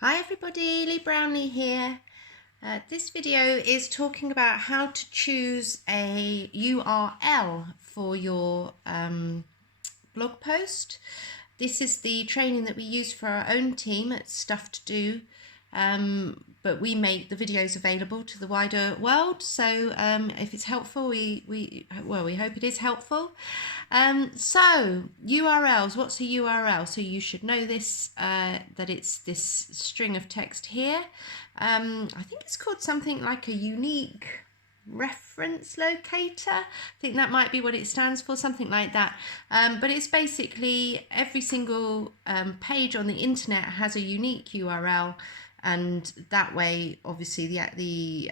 Hi everybody, Lee Brownlee here. This video is talking about how to choose a URL for your blog post. This is the training that we use for our own team at Stuff to Do, but we make the videos available to the wider world. So if it's helpful, we hope it is helpful. So URLs, what's a URL? So you should know this, that it's this string of text here. I think it's called something like a unique reference locator. I think that might be what it stands for, something like that. But it's basically every single page on the internet has a unique URL, and that way obviously the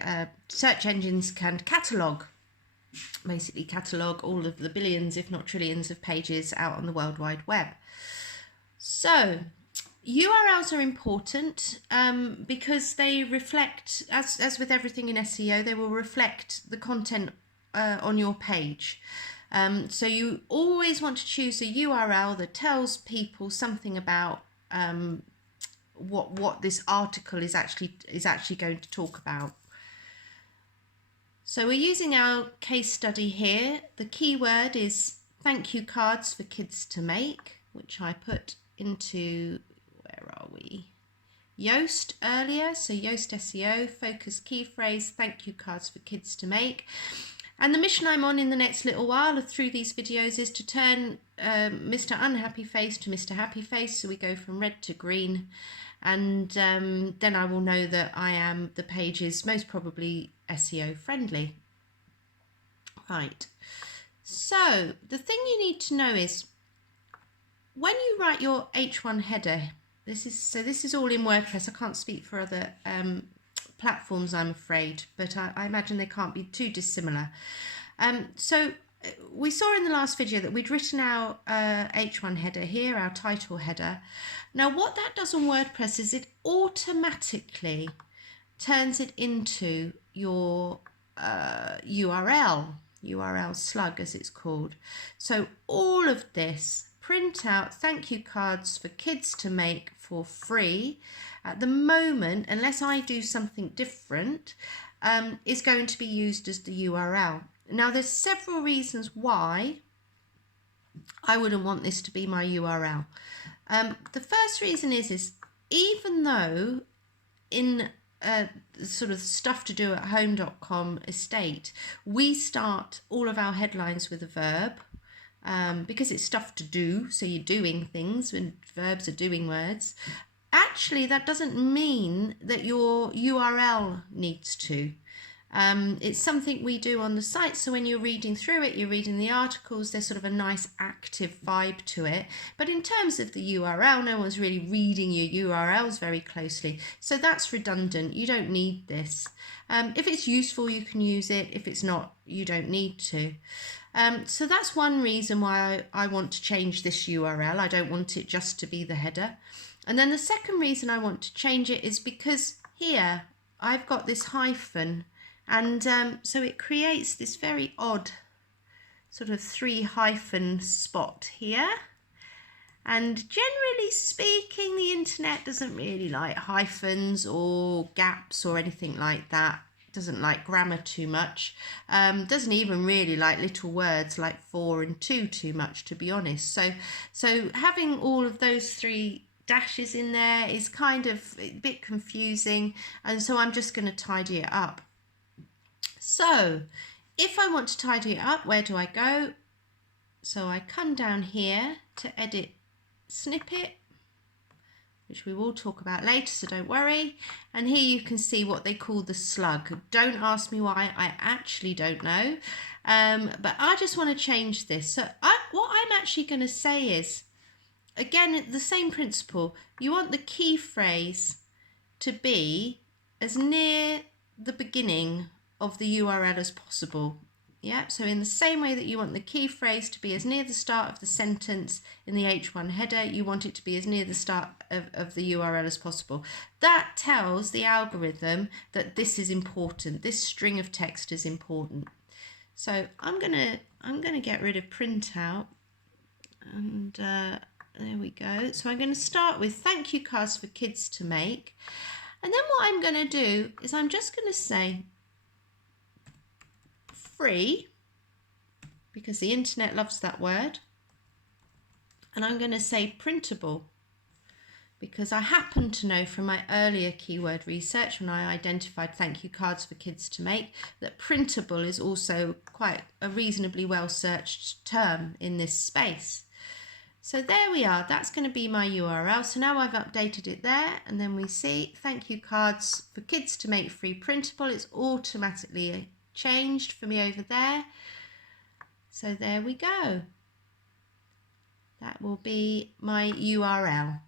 search engines can catalogue all of the billions, if not trillions, of pages out on the World Wide Web. So URLs are important because they reflect, as with everything in SEO, they will reflect the content on your page. So you always want to choose a URL that tells people something about what this article is actually going to talk about. So we're using our case study here. The keyword is thank you cards for kids to make, which I put into, where are we? Yoast earlier. So Yoast SEO, focus key phrase, thank you cards for kids to make. And the mission I'm on in the next little while through these videos is to turn Mr. Unhappy Face to Mr. Happy Face. So we go from red to green. And then I will know that the page is most probably SEO friendly. Right. So the thing you need to know is when you write your H1 header, this is all in WordPress. I can't speak for other platforms, I'm afraid, but I imagine they can't be too dissimilar. So we saw in the last video that we'd written our H1 header here, our title header. Now what that does on WordPress is it automatically turns it into your URL slug, as it's called. So all of this, print out thank you cards for kids to make for free at the moment, unless I do something different, is going to be used as the URL. Now there's several reasons why I wouldn't want this to be my URL. The first reason is even though in sort of stuff to do at home.com estate, we start all of our headlines with a verb, because it's stuff to do, so you're doing things and verbs are doing words. Actually, that doesn't mean that your URL needs to. It's something we do on the site, so when you're reading through it, you're reading the articles, there's sort of a nice active vibe to it. But in terms of the URL, no one's really reading your URLs very closely, so that's redundant. You don't need this. If it's useful, you can use it. If it's not, you don't need to. So that's one reason why I want to change this URL. I don't want it just to be the header. And then the second reason I want to change it is because here I've got this hyphen, and so it creates this very odd sort of 3 hyphen spot here. And generally speaking, the internet doesn't really like hyphens or gaps or anything like that. It doesn't like grammar too much. Doesn't even really like little words like for and to too much, to be honest. So having all of those 3 dashes in there is kind of a bit confusing, and so I'm just going to tidy it up. So if I want to tidy it up, where do I go? So I come down here to edit Snippet, which we will talk about later, so don't worry. And here you can see what they call the slug. Don't ask me why, I actually don't know. But I just want to change this. So what I'm actually going to say is, again, the same principle. You want the key phrase to be as near the beginning of the URL as possible. Yeah, so in the same way that you want the key phrase to be as near the start of the sentence in the H1 header, you want it to be as near the start of the URL as possible. That tells the algorithm that this is important. This string of text is important. So I'm gonna get rid of printout and There we go. So I'm going to start with thank you cards for kids to make. And then what I'm going to do is I'm just going to say free, because the internet loves that word. And I'm going to say printable, because I happen to know from my earlier keyword research when I identified thank you cards for kids to make that printable is also quite a reasonably well searched term in this space. So there we are, that's going to be my URL. So now I've updated it there, and then we see thank you cards for kids to make free printable. It's automatically changed for me over there. So there we go. That will be my URL.